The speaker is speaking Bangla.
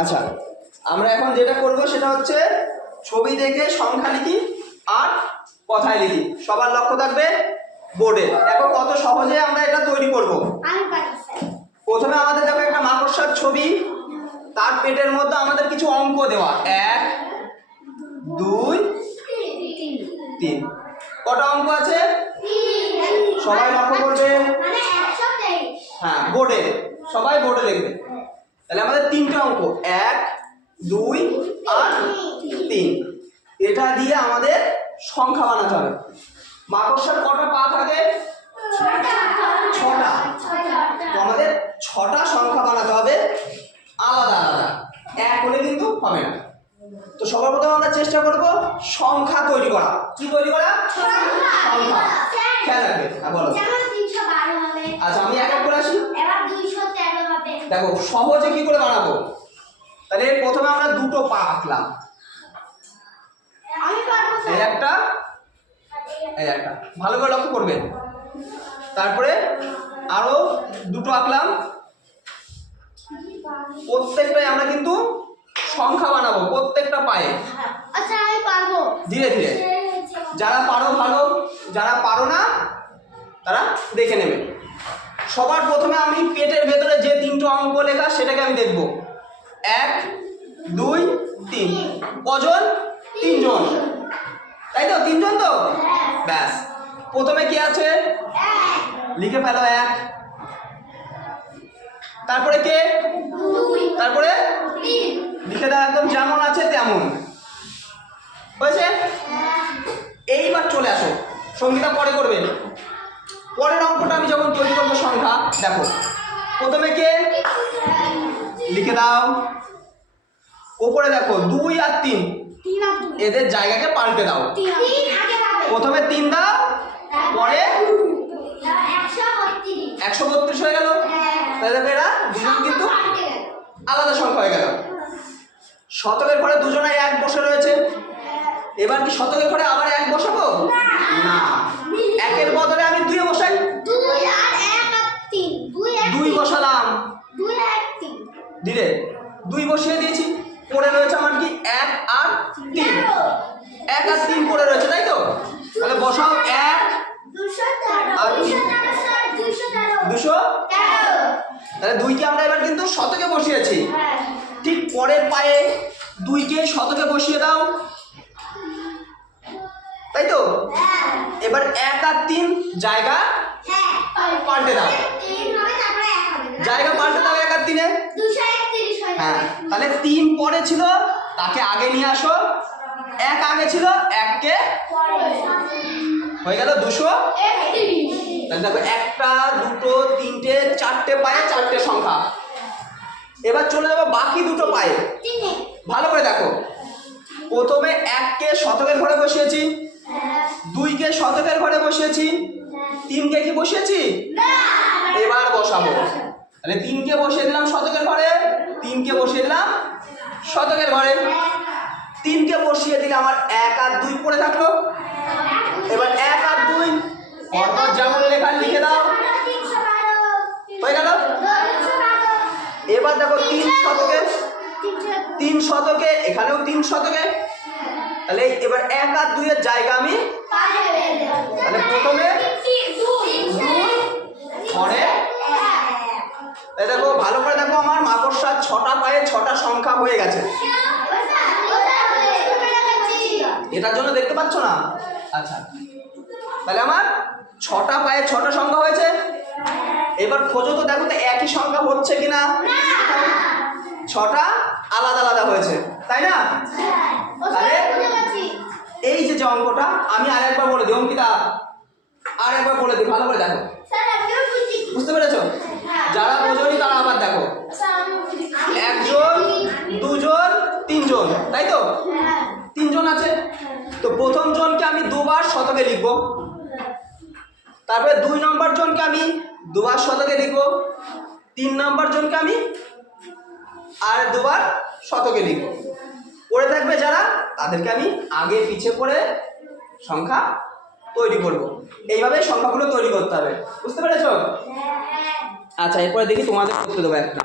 আচ্ছা আমরা এখন যেটা করব সেটা হচ্ছে ছবি দেখে সংখ্যা লিখি আর কথায় লিখি। সবার লক্ষ্য থাকবে বোর্ডে দেখো কত সহজে আমরা এটা তৈরি করব। আমি পারি প্রথমে আমাদের দেখো একটা মাকড়সার ছবি। তার পেটের মধ্যে আমাদের কিছু অঙ্ক দেওয়া। এক দুই তিন। কটা অঙ্ক আছে? সবাই লক্ষ্য করবে। মানে হ্যাঁ বোর্ডে সবাই বোর্ডে লিখবে। তাহলে আমাদের তিনটে অঙ্ক এক দুই আর তিন। এটা দিয়ে আমাদের সংখ্যা বানাতে হবে। মাকড়সার কটা পা থাকে? ছটা। তো আমাদের ছটা সংখ্যা বানাতে হবে আলাদা আলাদা। এক হলে কিন্তু হবে না। তো সবার প্রথমে আমরা চেষ্টা করব সংখ্যা তৈরি করা। কি তৈরি করা? সংখ্যা। খেয়াল রাখবে। হ্যাঁ বলো। আচ্ছা আমি এক এক করে আসি এবার দুইশো তেরো হবে দেখো সহজে কি করে বানাবো? তাহলে প্রথমে আমরা দুটো পা আঁকলাম। এই একটা এই একটা। ভালো করে লক্ষ্য করবেন তারপরে আরও দুটো আঁকলাম। প্রত্যেকটাই আমরা কিন্তু সংখ্যা বানাবো প্রত্যেকটা পায়ে। আচ্ছা আমি পারব। ধীরে ধীরে। যারা পারো ভালো। যারা পারো না তারা দেখে নেবে। সবার প্রথমে আমি পেটের ভেতরে যে তিনটে অঙ্ক লেখা সেটাকে আমি দেখব। এক দুই তিন। কজন? তিনজন। তাই তো? তিনজন তো? হ্যাঁ ব্যাস। প্রথমে কি আছে? লিখে ফেলো এক। তারপরে কে? তারপরে? লিখে দাও একদম যেমন আছে তেমন। হয়েছে? এইবার চলে আসো। সঙ্গীতা পরে করবে। পরের অঙ্কটা আমি যখন তৈরি করব সংখ্যা দেখো। প্রথমে কে? লিখে দাও। ওপরে দেখো দুই আর তিন। এদের জায়গাকে পাল্টে দাও। প্রথমে তিন দাও পরে একশো বত্রিশ একশো বত্রিশ হয়ে গেল। তাহলে দেখো এরা দুজন কিন্তু আলাদা সংখ্যা হয়ে গেল। শতকের ঘরে দুজনে এক বসে রয়েছে। এবার কি শতকের ঘরে আবার এক বসাবো? না। একের বদলে আমি দুই বসাই দুই আর এক আর তিন দুই আর দুই তিন। বসালাম। ধীরে দুই বসিয়ে দিয়েছি পড়ে রয়েছে আমার কি এক আর তিন? এক আর তিন পড়ে রয়েছে তাই তো? তাহলে বসাও এক আর দুশো তাহলে দুইকে আমরা এবার কিন্তু শতকে বসিয়েছি। হ্যাঁ। ঠিক পরের পায়ে দুইকে শতকে বসিয়ে দাও। তাই তো? হ্যাঁ। এবার এক আর তিন জায়গা হ্যাঁ। পাল্টে দাও তিন হবে তারপরে এক হবে জায়গা পাল্টে দাও এক আর তিনে দুশো একত্রিশ হয়ে তাহলে তিন পরে ছিল তাকে আগে নিয়ে আসো। এক আগে ছিল এককে হয়ে গেল দুশো। তাহলে দেখো একটা দুটো তিনটে চারটে পায়ে চারটে সংখ্যা। এবার চলে যাব বাকি দুটো পায়ে। ভালো করে দেখো। প্রথমে এককে শতকের ঘরে বসিয়েছি দুইকে শতকের ঘরে বসিয়েছি তিনকে কি বসিয়েছি? এবার বসাবো। তাহলে তিনকে বসিয়ে দিলাম শতকের ঘরে তিনকে বসিয়ে দিলাম শতকের ঘরে। তিনকে বসিয়ে দিলে আমার এক আর দুই পড়ে থাকল। এবার এক আর দুই যেমন লেখা লিখে দাও। হয়ে গেল? এবার দেখো তিন শতকে তিন শতকে এখানেও তিন শতকে। তাহলে এবার এক আর দুইয়ের জায়গা আমি তাহলে প্রথমে দুই পরে এই দেখো ভালো করে দেখো আমার মাকড়সার ছটা পায়ে ছটা সংখ্যা হয়ে গেছে। এটার জন্য দেখতে পাচ্ছ না? আচ্ছা। তাহলে আমার ছটা পায়ে ছটা সংখ্যা হয়েছে। এবার খোঁজো তো দেখো তো একই সংখ্যা হচ্ছে কিনা। ছটা আলাদা আলাদা হয়েছে। তাই না? তাহলে এই যে অঙ্কটা, আমি আরেকবার বলে দিই, অঙ্কিতা। আর একবার বলে দিই ভালো করে দেখো। বুঝতে পেরেছ? যারা বোঝনি তারা আবার দেখো। একজন দুজন তিনজন তাই তো? তিনজন আছে? তো প্রথম জনকে আমি দুবার শতকে লিখব। তারপরে দুই নম্বর জনকে আমি দুবার শতকে লিখব। তিন নম্বর জনকে আমি আর দুবার শতকে লিখব। পড়ে থাকবে যারা তাদেরকে আমি আগে পিছে করে সংখ্যা তৈরি করব। এইভাবে সংখ্যাগুলো তৈরি করতে হবে। বুঝতে পেরেছ? আচ্ছা এরপরে দেখি তোমাদের করতে দেবো একটা।